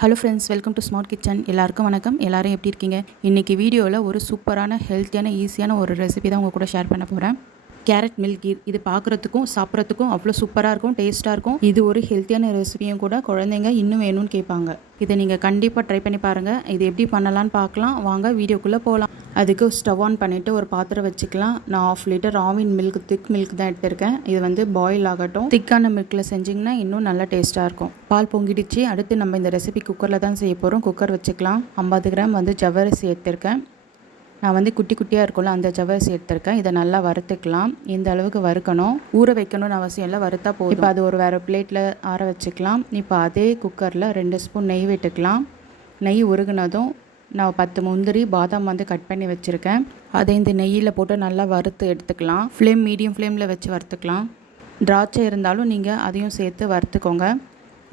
Hello friends, welcome to smart kitchen. எல்லாருக்கும் வணக்கம். எல்லாரும் எப்படி இருக்கீங்க? இன்றைக்கி வீடியோவில் ஒரு சூப்பரான ஹெல்த்தியான ஈஸியான ஒரு ரெசிபி தான் உங்கள் கூட ஷேர் பண்ண போகிறேன். கேரட் மில்க் கீர். இது பார்க்குறதுக்கும் சாப்பிட்றதுக்கும் அவ்வளோ சூப்பராக இருக்கும், டேஸ்ட்டாக இருக்கும். இது ஒரு ஹெல்த்தியான ரெசிபியும் கூட. குழந்தைங்க இன்னும் வேணும்னு கேட்பாங்க. இதை நீங்கள் கண்டிப்பாக ட்ரை பண்ணி பாருங்கள். இது எப்படி பண்ணலான்னு பார்க்கலாம் வாங்க, வீடியோக்குள்ளே போகலாம். அதுக்கு ஸ்டவ் ஆன் பண்ணிவிட்டு ஒரு பாத்திரம் வச்சுக்கலாம். நான் 1/2 லிட்டர் ஆவின் மில்க், திக் மில்க் தான் எடுத்திருக்கேன். இது வந்து பாயில் ஆகட்டும். திக்கான மில்கில் செஞ்சிங்கன்னா இன்னும் நல்லா டேஸ்ட்டாக இருக்கும். பால் பொங்கிடுச்சு. அடுத்து நம்ம இந்த ரெசிபி குக்கரில் தான் செய்ய போகிறோம். குக்கர் வச்சுக்கலாம். 50 கிராம் வந்து ஜவ்வரிசி எடுத்திருக்கேன். நான் வந்து குட்டி குட்டியாக இருக்கும்ல அந்த ஜவ்வரிசி எடுத்திருக்கேன். இதை நல்லா வறுத்துக்கலாம். இந்த அளவுக்கு வறுக்கணும். ஊற வைக்கணும்னு அவசியம் இல்லை, வறுத்தா போதும். இப்போ அது ஒரு வேறு பிளேட்டில் ஆற வச்சுக்கலாம். இப்போ அதே குக்கரில் 2 ஸ்பூன் நெய் விட்டுக்கலாம். நெய் உருகுனதும் நான் 10 முந்திரி, பாதாம் வந்து கட் பண்ணி வச்சுருக்கேன். அதை இந்த நெய்யில் போட்டு நல்லா வறுத்து எடுத்துக்கலாம். மீடியம் ஃப்ளேமில் வச்சு வறுத்துக்கலாம். திராட்சை இருந்தாலும் நீங்கள் அதையும் சேர்த்து வறுத்துக்கோங்க.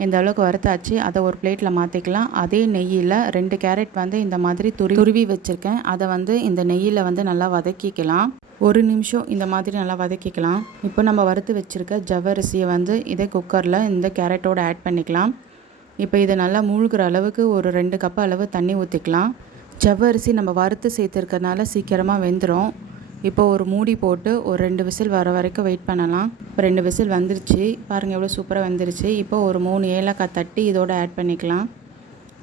இந்த அளவுக்கு வறுத்தாச்சு. அதை ஒரு பிளேட்டில் மாற்றிக்கலாம். அதே நெய்யில் 2 கேரட் வந்து இந்த மாதிரி துருவி வச்சுருக்கேன். அதை வந்து இந்த நெய்யில் வந்து நல்லா வதக்கிக்கலாம். 1 நிமிஷம் இந்த மாதிரி நல்லா வதக்கிக்கலாம். இப்போ நம்ம வறுத்து வச்சுருக்க ஜவ்வரிசியை வந்து இதே குக்கரில் இந்த கேரட்டோடு ஆட் பண்ணிக்கலாம். இப்போ இதை நல்லா மூழ்கிற அளவுக்கு ஒரு 2 கப் அளவு தண்ணி ஊற்றிக்கலாம். ஜவ்வரிசி நம்ம வறுத்து சேர்த்துருக்கறனால சீக்கிரமாக வெந்துடும். இப்போ ஒரு மூடி போட்டு ஒரு 2 விசில் வர வரைக்கும் வெயிட் பண்ணலாம். இப்போ 2 விசில் வந்துருச்சு. பாருங்கள் எவ்வளோ சூப்பராக வந்துருச்சு. இப்போ ஒரு 3 ஏலக்காய் தட்டி இதோடு ஆட் பண்ணிக்கலாம்.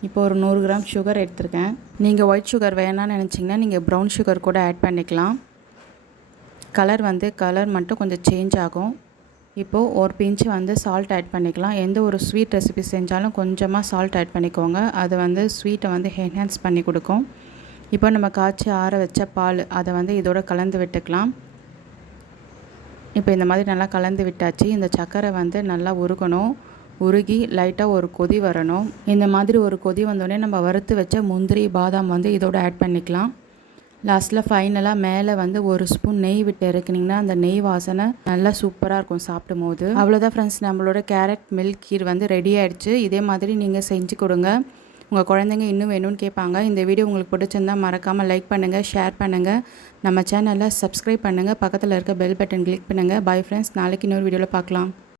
இப்போ ஒரு 100 கிராம் சுகர் எடுத்திருக்கேன். நீங்கள் ஒயிட் சுகர் வேணான்னு நினச்சிங்கன்னா நீங்கள் ப்ரௌன் சுகர் கூட ஆட் பண்ணிக்கலாம். கலர் மட்டும் கொஞ்சம் சேஞ்ச் ஆகும். இப்போது ஒரு பிஞ்சு வந்து சால்ட் ஆட் பண்ணிக்கலாம். எந்த ஒரு ஸ்வீட் ரெசிபி செஞ்சாலும் கொஞ்சமாக சால்ட் ஆட் பண்ணிக்கோங்க. அது வந்து ஸ்வீட்டை வந்து என்ஹான்ஸ் பண்ணி கொடுக்கும். இப்போ நம்ம காய்ச்சி ஆற வச்ச பால் அதை வந்து இதோட கலந்து விட்டுக்கலாம். இப்போ இந்த மாதிரி நல்லா கலந்து விட்டாச்சு. இந்த சர்க்கரை வந்து நல்லா உருகணும். உருகி லைட்டாக ஒரு கொதி வரணும். இந்த மாதிரி ஒரு கொதி வந்தோடனே நம்ம வறுத்து வச்ச முந்திரி, பாதாம் வந்து இதோட ஆட் பண்ணிக்கலாம். லாஸ்ட்டில் ஃபைனலாக மேலே வந்து 1 ஸ்பூன் நெய் விட்டு இறக்குனிங்கன்னா அந்த நெய் வாசனை நல்லா சூப்பராக இருக்கும் சாப்பிடும் போது. அவ்வளோதான் ஃப்ரெண்ட்ஸ், நம்மளோட கேரட் மில்க் கீர் வந்து ரெடி ஆகிடுச்சு. இதே மாதிரி நீங்கள் செஞ்சு கொடுங்க. உங்கள் குழந்தைங்க இன்னும் வேணும்னு கேட்பாங்க. இந்த வீடியோ உங்களுக்கு பிடிச்சிருந்தால் மறக்காமல் லைக் பண்ணுங்கள், ஷேர் பண்ணுங்கள், நம்ம சேனலை சப்ஸ்கிரைப் பண்ணுங்கள், பக்கத்தில் இருக்க பெல் பட்டன் கிளிக் பண்ணுங்கள். பை ஃப்ரெண்ட்ஸ், நாளைக்கு இன்னொரு வீடியோவில் பார்க்கலாம்.